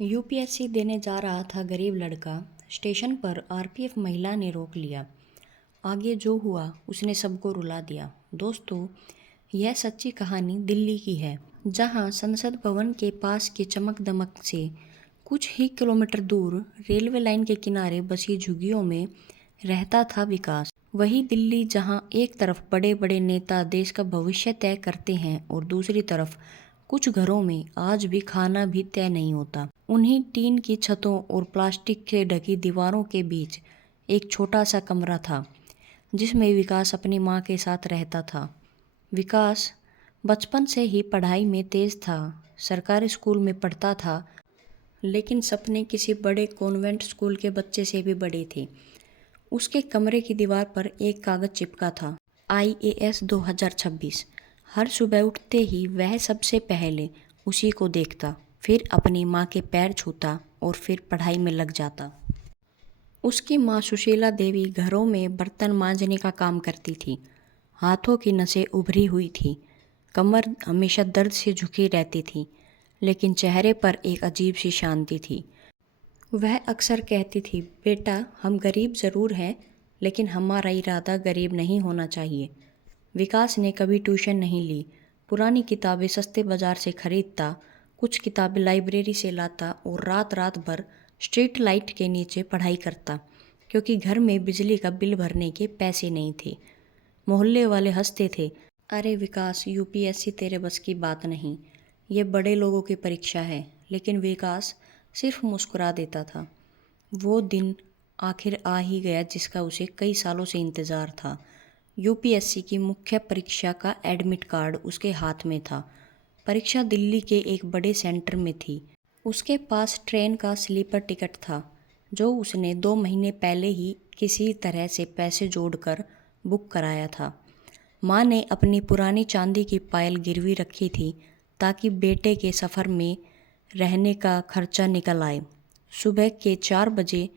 UPSC देने जा रहा था गरीब लड़का। स्टेशन पर आरपीएफ महिला ने रोक लिया। आगे जो हुआ उसने सबको रुला दिया। दोस्तों, यह सच्ची कहानी दिल्ली की है, जहां संसद भवन के पास की चमक दमक से कुछ ही किलोमीटर दूर रेलवे लाइन के किनारे बसी झुग्गियों में रहता था विकास। वही दिल्ली जहां एक तरफ बड़े बड़े नेता देश का भविष्य तय करते हैं और दूसरी तरफ कुछ घरों में आज भी खाना भी तय नहीं होता। उन्हीं टीन की छतों और प्लास्टिक से ढकी दीवारों के बीच एक छोटा सा कमरा था, जिसमें विकास अपनी माँ के साथ रहता था। विकास बचपन से ही पढ़ाई में तेज था। सरकारी स्कूल में पढ़ता था, लेकिन सपने किसी बड़े कॉन्वेंट स्कूल के बच्चे से भी बड़े थे। उसके कमरे की दीवार पर एक कागज चिपका था, IAS 2026। हर सुबह उठते ही वह सबसे पहले उसी को देखता, फिर अपनी माँ के पैर छूता और फिर पढ़ाई में लग जाता। उसकी माँ सुशीला देवी घरों में बर्तन मांजने का काम करती थी। हाथों की नसें उभरी हुई थी, कमर हमेशा दर्द से झुकी रहती थी, लेकिन चेहरे पर एक अजीब सी शांति थी। वह अक्सर कहती थी, बेटा, हम गरीब ज़रूर हैं, लेकिन हमारा इरादा गरीब नहीं होना चाहिए। विकास ने कभी ट्यूशन नहीं ली। पुरानी किताबें सस्ते बाज़ार से खरीदता, कुछ किताबें लाइब्रेरी से लाता और रात रात भर स्ट्रीट लाइट के नीचे पढ़ाई करता, क्योंकि घर में बिजली का बिल भरने के पैसे नहीं थे। मोहल्ले वाले हंसते थे, अरे विकास, यूपीएससी तेरे बस की बात नहीं, ये बड़े लोगों की परीक्षा है। लेकिन विकास सिर्फ मुस्कुरा देता था। वो दिन आखिर आ ही गया जिसका उसे कई सालों से इंतज़ार था। यूपीएससी की मुख्य परीक्षा का एडमिट कार्ड उसके हाथ में था। परीक्षा दिल्ली के एक बड़े सेंटर में थी। उसके पास ट्रेन का स्लीपर टिकट था, जो उसने 2 महीने पहले ही किसी तरह से पैसे जोड़कर बुक कराया था। माँ ने अपनी पुरानी चांदी की पायल गिरवी रखी थी, ताकि बेटे के सफ़र में रहने का खर्चा निकल आए। सुबह के 4 बजे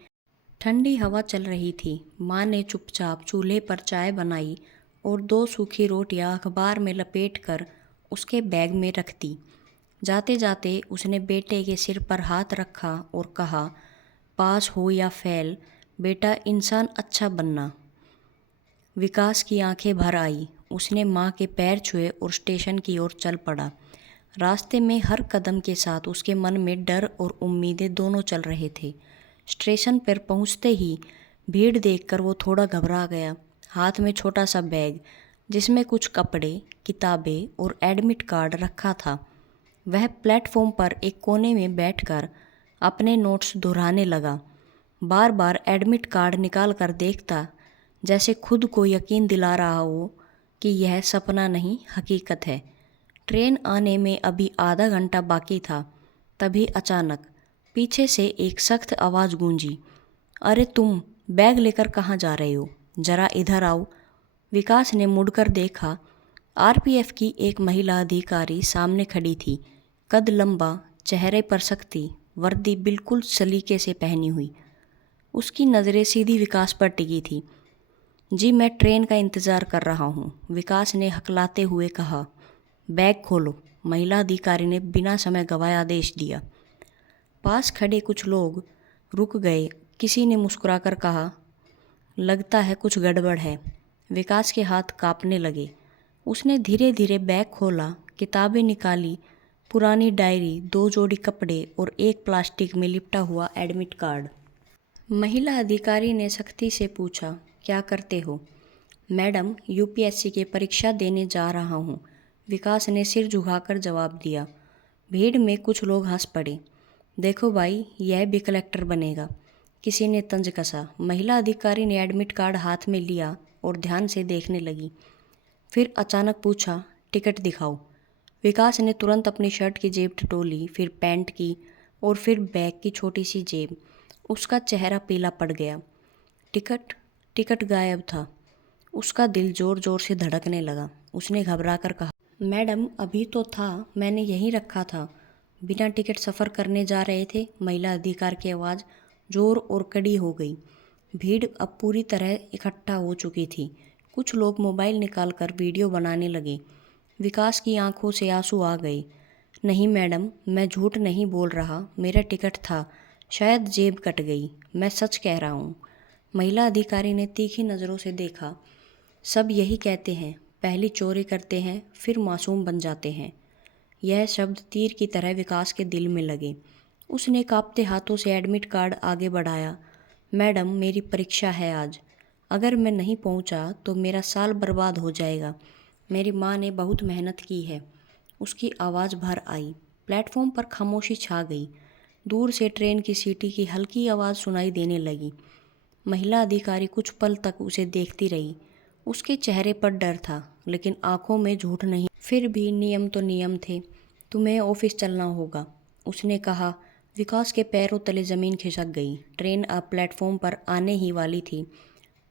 ठंडी हवा चल रही थी। माँ ने चुपचाप चूल्हे पर चाय बनाई और 2 सूखी रोटियां अखबार में लपेटकर उसके बैग में रख दी। जाते जाते उसने बेटे के सिर पर हाथ रखा और कहा, पास हो या फेल, बेटा, इंसान अच्छा बनना। विकास की आंखें भर आई। उसने माँ के पैर छुए और स्टेशन की ओर चल पड़ा। रास्ते में हर कदम के साथ उसके मन में डर और उम्मीदें दोनों चल रहे थे। स्टेशन पर पहुंचते ही भीड़ देखकर वो थोड़ा घबरा गया। हाथ में छोटा सा बैग, जिसमें कुछ कपड़े, किताबें और एडमिट कार्ड रखा था। वह प्लेटफॉर्म पर एक कोने में बैठकर अपने नोट्स दोहराने लगा, बार बार एडमिट कार्ड निकाल कर देखता, जैसे खुद को यकीन दिला रहा हो कि यह सपना नहीं, हकीकत है। ट्रेन आने में अभी आधा घंटा बाकी था। तभी अचानक पीछे से एक सख्त आवाज़ गूंजी, अरे तुम बैग लेकर कहाँ जा रहे हो? जरा इधर आओ। विकास ने मुड़कर देखा। आरपीएफ की एक महिला अधिकारी सामने खड़ी थी। कद लंबा, चेहरे पर सख्ती, वर्दी बिल्कुल सलीके से पहनी हुई। उसकी नज़रें सीधी विकास पर टिकी थी। जी, मैं ट्रेन का इंतज़ार कर रहा हूँ, विकास ने हकलाते हुए कहा। बैग खोलो, महिला अधिकारी ने बिना समय गंवाए आदेश दिया। पास खड़े कुछ लोग रुक गए। किसी ने मुस्कुराकर कहा, लगता है कुछ गड़बड़ है। विकास के हाथ कांपने लगे। उसने धीरे धीरे बैग खोला, किताबें निकाली, पुरानी डायरी, 2 जोड़ी कपड़े और एक प्लास्टिक में लिपटा हुआ एडमिट कार्ड। महिला अधिकारी ने सख्ती से पूछा, क्या करते हो? मैडम, यूपीएससी की परीक्षा देने जा रहा हूँ, विकास ने सिर झुकाकर जवाब दिया। भीड़ में कुछ लोग हंस पड़े। देखो भाई, यह भी कलेक्टर बनेगा, किसी ने तंज कसा। महिला अधिकारी ने एडमिट कार्ड हाथ में लिया और ध्यान से देखने लगी। फिर अचानक पूछा, टिकट दिखाओ। विकास ने तुरंत अपनी शर्ट की जेब टटोली, फिर पैंट की और फिर बैग की छोटी सी जेब। उसका चेहरा पीला पड़ गया। टिकट टिकट गायब था। उसका दिल जोर जोर से धड़कने लगा। उसने घबराकर कहा, मैडम, अभी तो था, मैंने यहीं रखा था। बिना टिकट सफ़र करने जा रहे थे? महिला अधिकारी की आवाज़ जोर और कड़ी हो गई। भीड़ अब पूरी तरह इकट्ठा हो चुकी थी। कुछ लोग मोबाइल निकालकर वीडियो बनाने लगे। विकास की आंखों से आंसू आ गए। नहीं मैडम, मैं झूठ नहीं बोल रहा, मेरा टिकट था, शायद जेब कट गई, मैं सच कह रहा हूँ। महिला अधिकारी ने तीखी नज़रों से देखा। सब यही कहते हैं, पहली चोरी करते हैं फिर मासूम बन जाते हैं। यह शब्द तीर की तरह विकास के दिल में लगे। उसने कांपते हाथों से एडमिट कार्ड आगे बढ़ाया। मैडम, मेरी परीक्षा है आज, अगर मैं नहीं पहुंचा तो मेरा साल बर्बाद हो जाएगा। मेरी माँ ने बहुत मेहनत की है। उसकी आवाज़ भर आई। प्लेटफॉर्म पर खामोशी छा गई। दूर से ट्रेन की सीटी की हल्की आवाज़ सुनाई देने लगी। महिला अधिकारी कुछ पल तक उसे देखती रही। उसके चेहरे पर डर था, लेकिन आंखों में झूठ नहीं। फिर भी नियम तो नियम थे। तुम्हें ऑफिस चलना होगा, उसने कहा। विकास के पैरों तले ज़मीन खिसक गई। ट्रेन अब प्लेटफॉर्म पर आने ही वाली थी।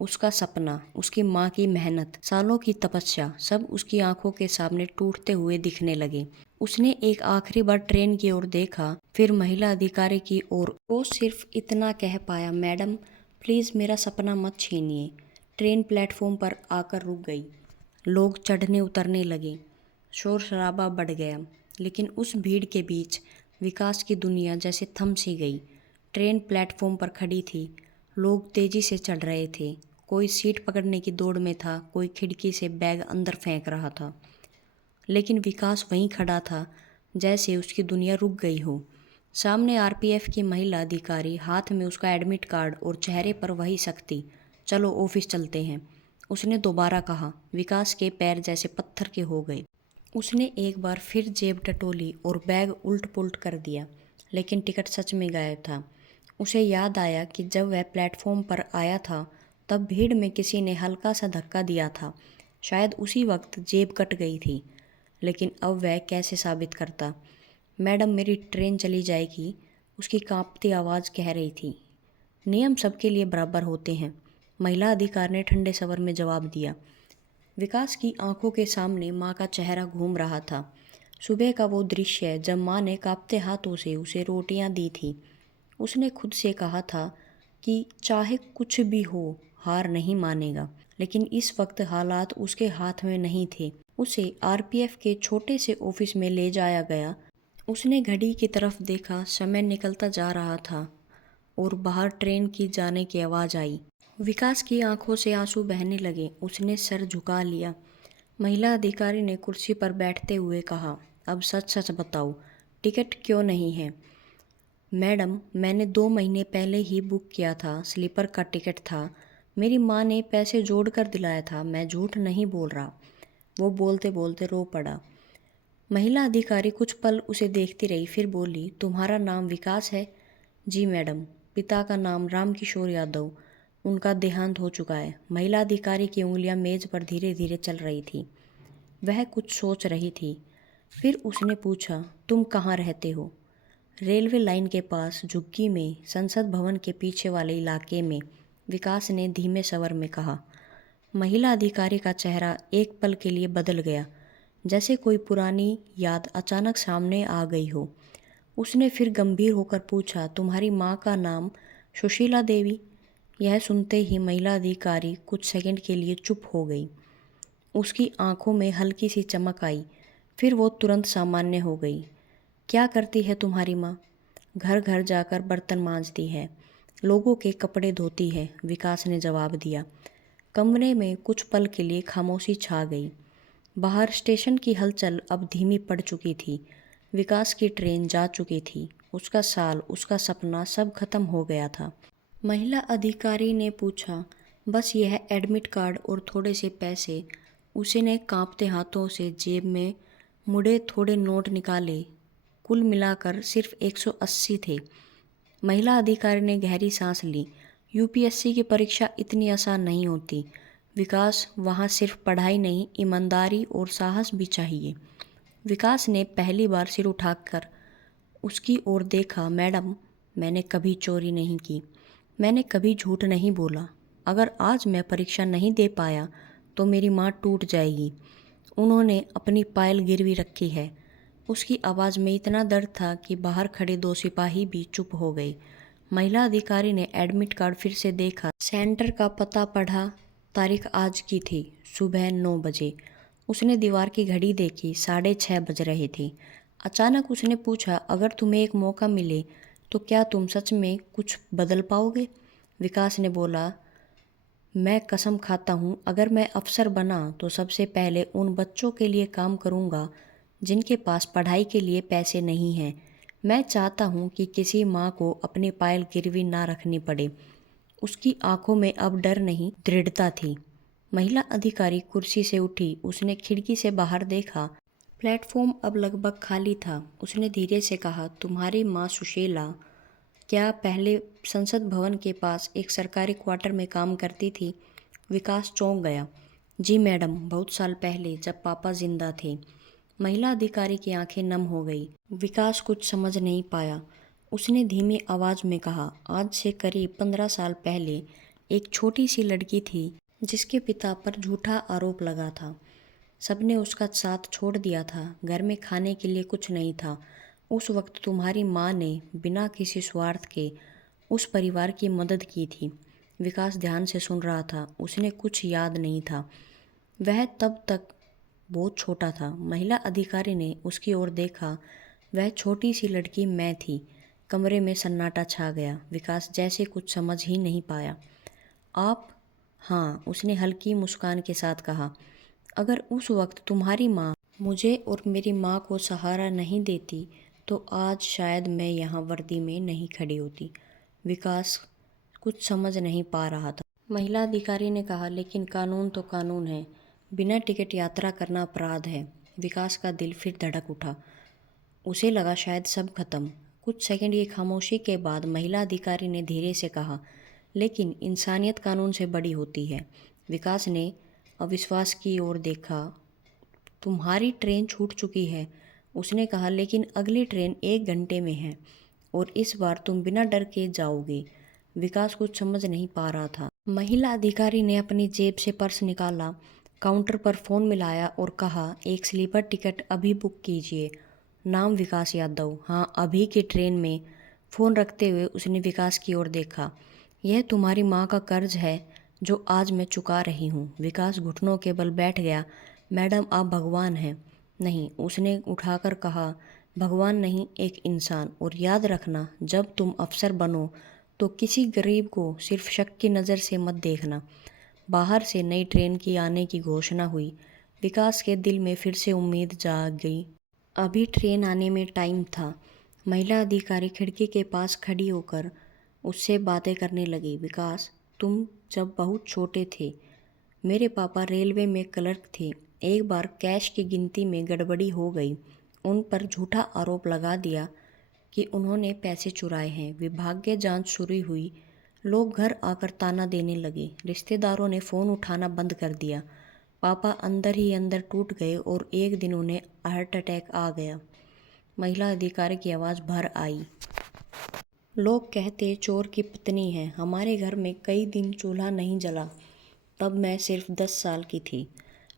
उसका सपना, उसकी माँ की मेहनत, सालों की तपस्या, सब उसकी आंखों के सामने टूटते हुए दिखने लगे। उसने एक आखिरी बार ट्रेन की ओर देखा, फिर महिला अधिकारी की ओर। वो सिर्फ इतना कह पाया, मैडम प्लीज़ मेरा सपना मत छीनिए। ट्रेन प्लेटफॉर्म पर आकर रुक गई। लोग चढ़ने उतरने लगे। शोर शराबा बढ़ गया, लेकिन उस भीड़ के बीच विकास की दुनिया जैसे थम सी गई। ट्रेन प्लेटफॉर्म पर खड़ी थी। लोग तेजी से चढ़ रहे थे। कोई सीट पकड़ने की दौड़ में था, कोई खिड़की से बैग अंदर फेंक रहा था। लेकिन विकास वहीं खड़ा था, जैसे उसकी दुनिया रुक गई हो। सामने आरपीएफ की महिला अधिकारी, हाथ में उसका एडमिट कार्ड और चेहरे पर वही सख्ती। चलो ऑफिस चलते हैं, उसने दोबारा कहा। विकास के पैर जैसे पत्थर के हो गए। उसने एक बार फिर जेब टटोली और बैग उल्ट पुल्ट कर दिया, लेकिन टिकट सच में गायब था। उसे याद आया कि जब वह प्लेटफॉर्म पर आया था तब भीड़ में किसी ने हल्का सा धक्का दिया था। शायद उसी वक्त जेब कट गई थी, लेकिन अब वह कैसे साबित करता। मैडम, मेरी ट्रेन चली जाएगी, उसकी कांपती आवाज़ कह रही थी। नियम सबके लिए बराबर होते हैं, महिला अधिकारी ने ठंडे स्वर में जवाब दिया। विकास की आंखों के सामने माँ का चेहरा घूम रहा था। सुबह का वो दृश्य जब माँ ने कांपते हाथों से उसे रोटियां दी थी। उसने खुद से कहा था कि चाहे कुछ भी हो, हार नहीं मानेगा। लेकिन इस वक्त हालात उसके हाथ में नहीं थे। उसे आरपीएफ के छोटे से ऑफिस में ले जाया गया। उसने घड़ी की तरफ देखा, समय निकलता जा रहा था और बाहर ट्रेन की जाने की आवाज़ आई। विकास की आंखों से आंसू बहने लगे। उसने सर झुका लिया। महिला अधिकारी ने कुर्सी पर बैठते हुए कहा, अब सच सच बताओ, टिकट क्यों नहीं है? मैडम, मैंने 2 महीने पहले ही बुक किया था, स्लीपर का टिकट था। मेरी माँ ने पैसे जोड़ कर दिलाया था, मैं झूठ नहीं बोल रहा। वो बोलते बोलते रो पड़ा। महिला अधिकारी कुछ पल उसे देखती रही, फिर बोली, तुम्हारा नाम विकास है? जी मैडम। पिता का नाम रामकिशोर यादव, उनका देहांत हो चुका है। महिला अधिकारी की उंगलियां मेज पर धीरे धीरे चल रही थी। वह कुछ सोच रही थी। फिर उसने पूछा, तुम कहाँ रहते हो? रेलवे लाइन के पास, झुग्गी में, संसद भवन के पीछे वाले इलाके में, विकास ने धीमे स्वर में कहा। महिला अधिकारी का चेहरा एक पल के लिए बदल गया, जैसे कोई पुरानी याद अचानक सामने आ गई हो। उसने फिर गंभीर होकर पूछा, तुम्हारी माँ का नाम सुशीला देवी? यह सुनते ही महिला अधिकारी कुछ सेकंड के लिए चुप हो गई। उसकी आंखों में हल्की सी चमक आई, फिर वो तुरंत सामान्य हो गई। क्या करती है तुम्हारी माँ? घर घर जाकर बर्तन मांजती है, लोगों के कपड़े धोती है, विकास ने जवाब दिया। कमरे में कुछ पल के लिए खामोशी छा गई। बाहर स्टेशन की हलचल अब धीमी पड़ चुकी थी। विकास की ट्रेन जा चुकी थी। उसका साल, उसका सपना, सब खत्म हो गया था। महिला अधिकारी ने पूछा, बस यह एडमिट कार्ड और थोड़े से पैसे? उसने कांपते हाथों से जेब में मुड़े थोड़े नोट निकाले। कुल मिलाकर सिर्फ 180 थे। महिला अधिकारी ने गहरी सांस ली। यूपीएससी की परीक्षा इतनी आसान नहीं होती विकास, वहाँ सिर्फ पढ़ाई नहीं, ईमानदारी और साहस भी चाहिए। विकास ने पहली बार सिर उठाकर उसकी ओर देखा। मैडम, मैंने कभी चोरी नहीं की, मैंने कभी झूठ नहीं बोला। अगर आज मैं परीक्षा नहीं दे पाया तो मेरी माँ टूट जाएगी। उन्होंने अपनी पायल गिरवी रखी है। उसकी आवाज़ में इतना दर्द था कि बाहर खड़े 2 सिपाही भी चुप हो गए। महिला अधिकारी ने एडमिट कार्ड फिर से देखा, सेंटर का पता पढ़ा। तारीख आज की थी, सुबह 9 बजे। उसने दीवार की घड़ी देखी, 6:30 बज रहे थे। अचानक उसने पूछा, अगर तुम्हें एक मौका मिले तो क्या तुम सच में कुछ बदल पाओगे? विकास ने बोला, मैं कसम खाता हूँ, अगर मैं अफसर बना तो सबसे पहले उन बच्चों के लिए काम करूँगा जिनके पास पढ़ाई के लिए पैसे नहीं हैं। मैं चाहता हूँ कि किसी माँ को अपने पायल गिरवी ना रखनी पड़े। उसकी आंखों में अब डर नहीं, दृढ़ता थी। महिला अधिकारी कुर्सी से उठी। उसने खिड़की से बाहर देखा। प्लेटफॉर्म अब लगभग खाली था। उसने धीरे से कहा, तुम्हारी माँ सुशीला क्या पहले संसद भवन के पास एक सरकारी क्वार्टर में काम करती थी? विकास चौंक गया। जी मैडम, बहुत साल पहले जब पापा जिंदा थे। महिला अधिकारी की आंखें नम हो गई। विकास कुछ समझ नहीं पाया। उसने धीमी आवाज में कहा, आज से करीब 15 साल पहले एक छोटी सी लड़की थी जिसके पिता पर झूठा आरोप लगा था। सबने उसका साथ छोड़ दिया था। घर में खाने के लिए कुछ नहीं था। उस वक्त तुम्हारी माँ ने बिना किसी स्वार्थ के उस परिवार की मदद की थी। विकास ध्यान से सुन रहा था। उसने कुछ याद नहीं था। वह तब तक बहुत छोटा था। महिला अधिकारी ने उसकी ओर देखा। वह छोटी सी लड़की मैं थी। कमरे में सन्नाटा छा गया। विकास जैसे कुछ समझ ही नहीं पाया। आप? हाँ, उसने हल्की मुस्कान के साथ कहा। अगर उस वक्त तुम्हारी माँ मुझे और मेरी माँ को सहारा नहीं देती तो आज शायद मैं यहाँ वर्दी में नहीं खड़ी होती। विकास कुछ समझ नहीं पा रहा था। महिला अधिकारी ने कहा, लेकिन कानून तो कानून है। बिना टिकट यात्रा करना अपराध है। विकास का दिल फिर धड़क उठा। उसे लगा शायद सब खत्म। कुछ सेकंड की खामोशी के बाद महिला अधिकारी ने धीरे से कहा, लेकिन इंसानियत कानून से बड़ी होती है। विकास ने अविश्वास की ओर देखा। तुम्हारी ट्रेन छूट चुकी है, उसने कहा, लेकिन अगली ट्रेन 1 घंटे में है और इस बार तुम बिना डर के जाओगे। विकास कुछ समझ नहीं पा रहा था। महिला अधिकारी ने अपनी जेब से पर्स निकाला, काउंटर पर फ़ोन मिलाया और कहा, एक स्लीपर टिकट अभी बुक कीजिए। नाम विकास यादव। हाँ, अभी की ट्रेन में। फ़ोन रखते हुए उसने विकास की ओर देखा। यह तुम्हारी माँ का कर्ज है जो आज मैं चुका रही हूँ। विकास घुटनों के बल बैठ गया। मैडम, आप भगवान हैं। नहीं, उसने उठाकर कहा, भगवान नहीं, एक इंसान। और याद रखना, जब तुम अफसर बनो तो किसी गरीब को सिर्फ शक की नज़र से मत देखना। बाहर से नई ट्रेन की आने की घोषणा हुई। विकास के दिल में फिर से उम्मीद जाग गई। अभी ट्रेन आने में टाइम था। महिला अधिकारी खिड़की के पास खड़ी होकर उससे बातें करने लगी। विकास, तुम जब बहुत छोटे थे, मेरे पापा रेलवे में क्लर्क थे। एक बार कैश की गिनती में गड़बड़ी हो गई। उन पर झूठा आरोप लगा दिया कि उन्होंने पैसे चुराए हैं। विभागीय जांच शुरू हुई। लोग घर आकर ताना देने लगे। रिश्तेदारों ने फ़ोन उठाना बंद कर दिया। पापा अंदर ही अंदर टूट गए और एक दिन उन्हें हार्ट अटैक आ गया। महिला अधिकारी की आवाज़ भर आई। लोग कहते चोर की पत्नी है। हमारे घर में कई दिन चूल्हा नहीं जला। तब मैं सिर्फ 10 साल की थी।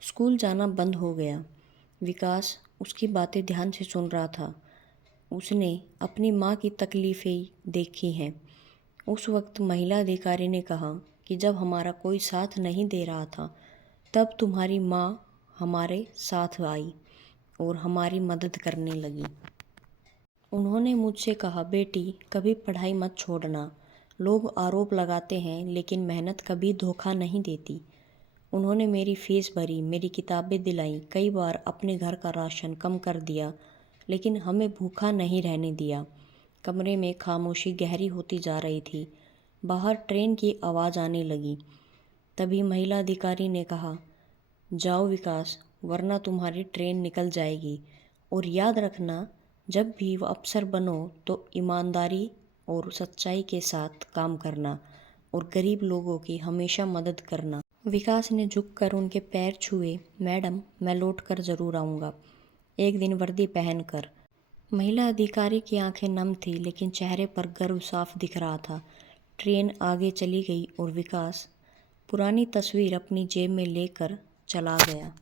स्कूल जाना बंद हो गया। विकास उसकी बातें ध्यान से सुन रहा था। उसने अपनी माँ की तकलीफ़ें देखी हैं। उस वक्त महिला अधिकारी ने कहा कि जब हमारा कोई साथ नहीं दे रहा था, तब तुम्हारी माँ हमारे साथ आई और हमारी मदद करने लगी। उन्होंने मुझसे कहा, बेटी, कभी पढ़ाई मत छोड़ना। लोग आरोप लगाते हैं लेकिन मेहनत कभी धोखा नहीं देती। उन्होंने मेरी फीस भरी, मेरी किताबें दिलाई, कई बार अपने घर का राशन कम कर दिया, लेकिन हमें भूखा नहीं रहने दिया। कमरे में खामोशी गहरी होती जा रही थी। बाहर ट्रेन की आवाज़ आने लगी। तभी महिला अधिकारी ने कहा, जाओ विकास, वरना तुम्हारी ट्रेन निकल जाएगी। और याद रखना, जब भी वो अफसर बनो तो ईमानदारी और सच्चाई के साथ काम करना और गरीब लोगों की हमेशा मदद करना। विकास ने झुककर उनके पैर छुए। मैडम, मैं लौट कर ज़रूर आऊँगा, एक दिन वर्दी पहनकर। महिला अधिकारी की आंखें नम थी लेकिन चेहरे पर गर्व साफ दिख रहा था। ट्रेन आगे चली गई और विकास पुरानी तस्वीर अपनी जेब में लेकर चला गया।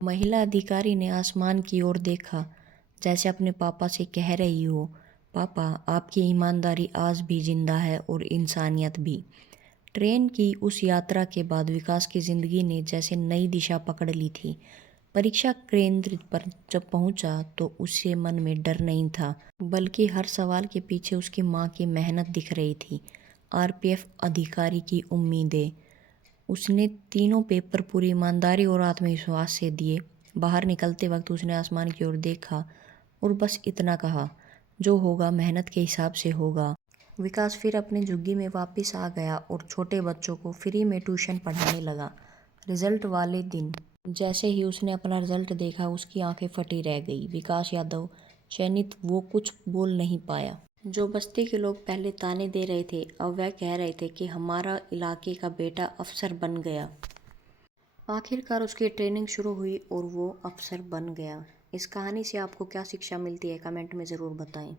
महिला अधिकारी ने आसमान की ओर देखा, जैसे अपने पापा से कह रही हो, पापा, आपकी ईमानदारी आज भी जिंदा है और इंसानियत भी। ट्रेन की उस यात्रा के बाद विकास की ज़िंदगी ने जैसे नई दिशा पकड़ ली थी। परीक्षा केंद्र पर जब पहुंचा तो उसे मन में डर नहीं था, बल्कि हर सवाल के पीछे उसकी माँ की मेहनत दिख रही थी। आरपीएफ अधिकारी की उम्मीदें। उसने तीनों पेपर पूरी ईमानदारी और आत्मविश्वास से दिए। बाहर निकलते वक्त उसने आसमान की ओर देखा और बस इतना कहा, जो होगा मेहनत के हिसाब से होगा। विकास फिर अपने झुग्गी में वापस आ गया और छोटे बच्चों को फ्री में ट्यूशन पढ़ाने लगा। रिजल्ट वाले दिन जैसे ही उसने अपना रिजल्ट देखा, उसकी आंखें फटी रह गई। विकास यादव चयनित, वो कुछ बोल नहीं पाया। जो बस्ती के लोग पहले ताने दे रहे थे, अब वह कह रहे थे कि हमारा इलाके का बेटा अफसर बन गया। आखिरकार उसकी ट्रेनिंग शुरू हुई और वो अफसर बन गया। इस कहानी से आपको क्या शिक्षा मिलती है, कमेंट में ज़रूर बताएं।